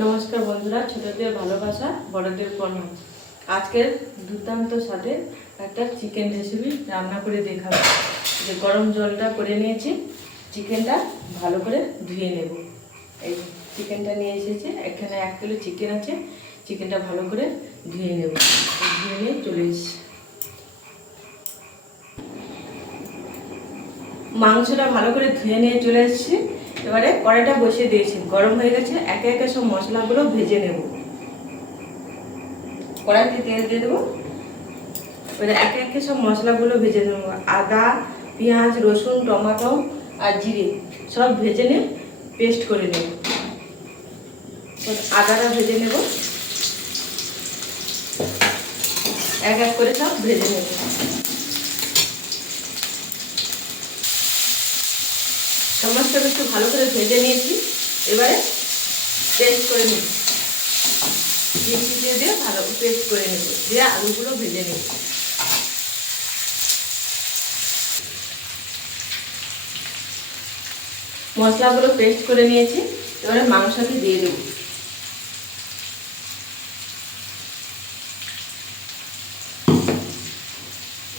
নমস্কার বন্ধুরা, ছোটদের ভালোবাসা বড়দের প্রণাম। আজকের দুর্দান্ত স্বাদের একটা চিকেন রেসিপি রান্না করে দেখাবো। যে গরম জলটা করে নিয়েছি, চিকেনটা ভালো করে ধুয়ে নেব। এই চিকেনটা নিয়ে এসেছি, এখানে 1 কিলো চিকেন আছে। চিকেনটা ভালো করে ধুয়ে নেব। ধুয়ে নিয়ে চলে এসেছি। মাংসটা ভালো করে ধুয়ে নিয়ে চলে এসেছি। এবারে কড়াইটা বসিয়ে দিয়েছি, গরম হয়ে গেছে। একে একে সব মশলাগুলো ভেজে নেব। কড়াইতে তেল দিয়ে দেবো। এবারে একে একে সব মশলাগুলো ভেজে নেব। আদা, পেঁয়াজ, রসুন, টমেটো আর জিরে সব ভেজে নিয়ে পেস্ট করে নেব। আদাটা ভেজে নেব, এক এক করে সব ভেজে নেব। সমস্ত একটু ভালো করে ভেজে নিয়েছি। এবারে পেস্ট করে নেব, দিয়ে দিয়ে ভালো পেস্ট করে নেব, দিয়ে আলুগুলো ভেজে নেব। মশলাগুলো পেস্ট করে নিয়েছি। এবারে মাংসটি দিয়ে দেব।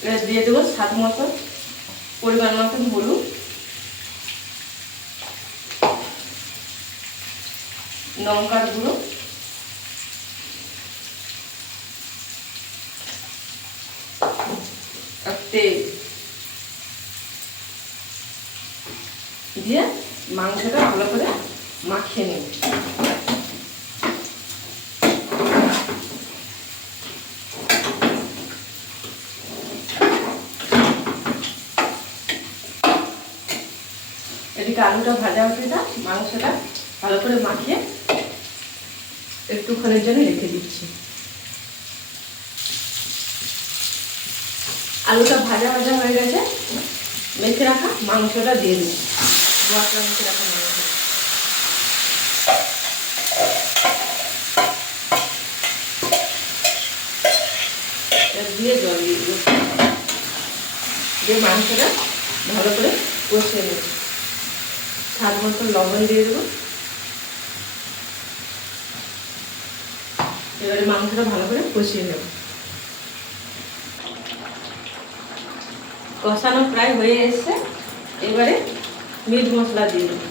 এবার দিয়ে দেবো স্বাদ মতো পরিমাণ মতন হলুদ, লঙ্কার গুঁড়ো, আর তেল দিয়ে মাংসটা ভালো করে মাখিয়ে নেব। এদিকে আলুটা ভাজা হতে থাক, মাংসটা ভালো করে মাখিয়ে একটুক্ষণের জন্য রেখে দিচ্ছি। আলুটা ভাজা ভাজা হয়ে গেছে। মেখে রাখা মাংসটা দিয়ে দিই। মশলা মেখে রাখা মাংস দিয়ে জল দিয়ে দেবো, দিয়ে মাংসটা ভালো করে কষিয়ে নেব। স্বাদ মতো লবণ দিয়ে দেবো। এবারে মাংসটা ভালো করে কষিয়ে নেব। কষানো প্রায় হয়ে এসছে। এবারে মিট মশলা দিয়ে দেবো,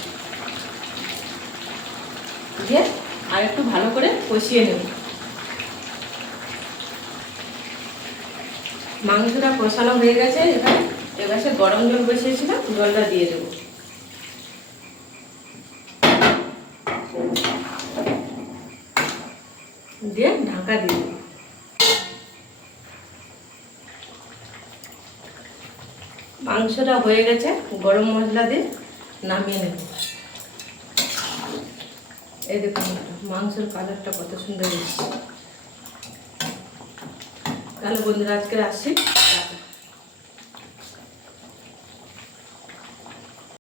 দিয়ে আর একটু ভালো করে কষিয়ে নেব। মাংসটা কষানো হয়ে গেছে। এবারে গরম জল বসিয়েছিলাম, জলটা দিয়ে দেবো। দিয়ে ঢাকা দিয়ে দেবো। মাংসটা হয়ে গেছে, গরম মশলা দিয়ে নামিয়ে নেব। এই দেখুন মাংসের কালারটা কত সুন্দর এসেছে। তাহলে বন্ধুরা আজকে আসছি।